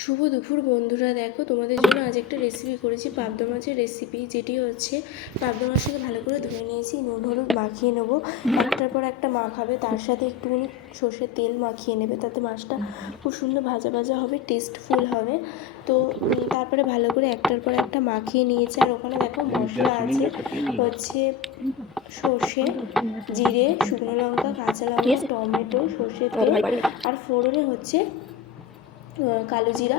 শুভ দুপুর বন্ধুরা, দেখো তোমাদের জন্য আজ একটা রেসিপি করেছি, পাবদা মাছের রেসিপি। যেটি হচ্ছে পাবদা মাছটাকে ভালো করে ধুয়ে নিয়েছি, নুন হলুদ মাখিয়ে নেবো। একটার পর একটা মাখাবে, তার সাথে একটুখানি সর্ষের তেল মাখিয়ে নেবে, তাতে মাছটা খুব সুন্দর ভাজা ভাজা হবে, টেস্টফুল হবে। তো তারপরে ভালো করে একটার পর একটা মাখিয়ে নিয়েছে। আর ওখানে দেখো মশলা আছে, হচ্ছে সর্ষে, জিরে, শুকনো লঙ্কা, কাঁচা লঙ্কা, টমেটো, সর্ষের তেল, আর ফোড়নে হচ্ছে কালো জিরা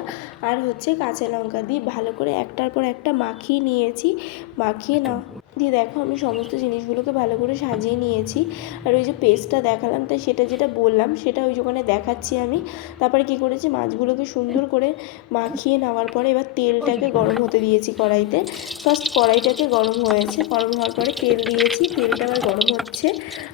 আর হচ্ছে কাঁচা লঙ্কা দিয়ে ভালো করে একটার পর একটা মাখিয়ে নিয়েছি। মাখিয়ে না দিয়ে দেখো আমি সমস্ত জিনিসগুলোকে ভালো করে সাজিয়ে নিয়েছি। আর ওই যে পেস্টটা দেখালাম, তাই সেটা যেটা বললাম সেটা ওই ওখানে দেখাচ্ছি আমি। তারপরে কী করেছি, মাছগুলোকে সুন্দর করে মাখিয়ে নেওয়ার পরে এবার তেলটাকে গরম হতে দিয়েছি কড়াইতে। ফার্স্ট কড়াইটাকে গরম হয়েছে, গরম হওয়ার পরে তেল দিয়েছি, তেলটা আবার গরম হচ্ছে।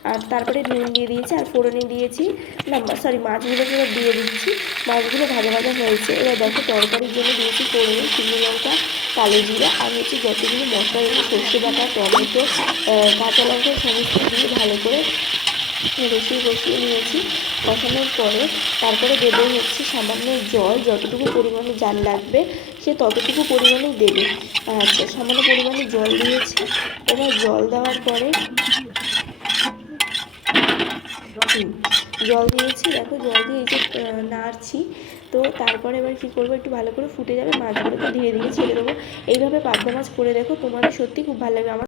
আর তারপরে নুন দিয়ে দিয়েছি, আর ফোড়নে দিয়েছি না সরি মাছগুলোকে এবার দিয়ে দিচ্ছি। মাছগুলো ভাজা ভাজা হয়েছে। এবার দেখো তরকারির জন্য দিয়েছি ফোড়নে শুকনো লঙ্কা, কালো জিরা আর হচ্ছে যতগুলো মশলা রয়েছে, সর্ষে বাটা, টমেটো, কাঁচা লঙ্কা সমস্ত দিয়ে ভালো করে কষিয়ে নিয়েছি। কষানোর পরে তারপরে দেবো হচ্ছে সামান্য জল, যতটুকু পরিমাণে জাল লাগবে সে ততটুকু পরিমাণেই দেবে। আচ্ছা, সামান্য পরিমাণে জল দিয়েছি। এবার জল দেওয়ার পরে জল দিয়েছি, দেখো জল দিয়ে এই যে নাড়ছি। তো তারপরে এবার কী করবো, একটু ভালো করে ফুটে যাবে, মাছগুলোকে ধীরে ধীরে ছেড়ে দেবো। এইভাবে পাবদা মাছ করে দেখো, তোমাদের সত্যি খুব ভালো লাগবে। আমার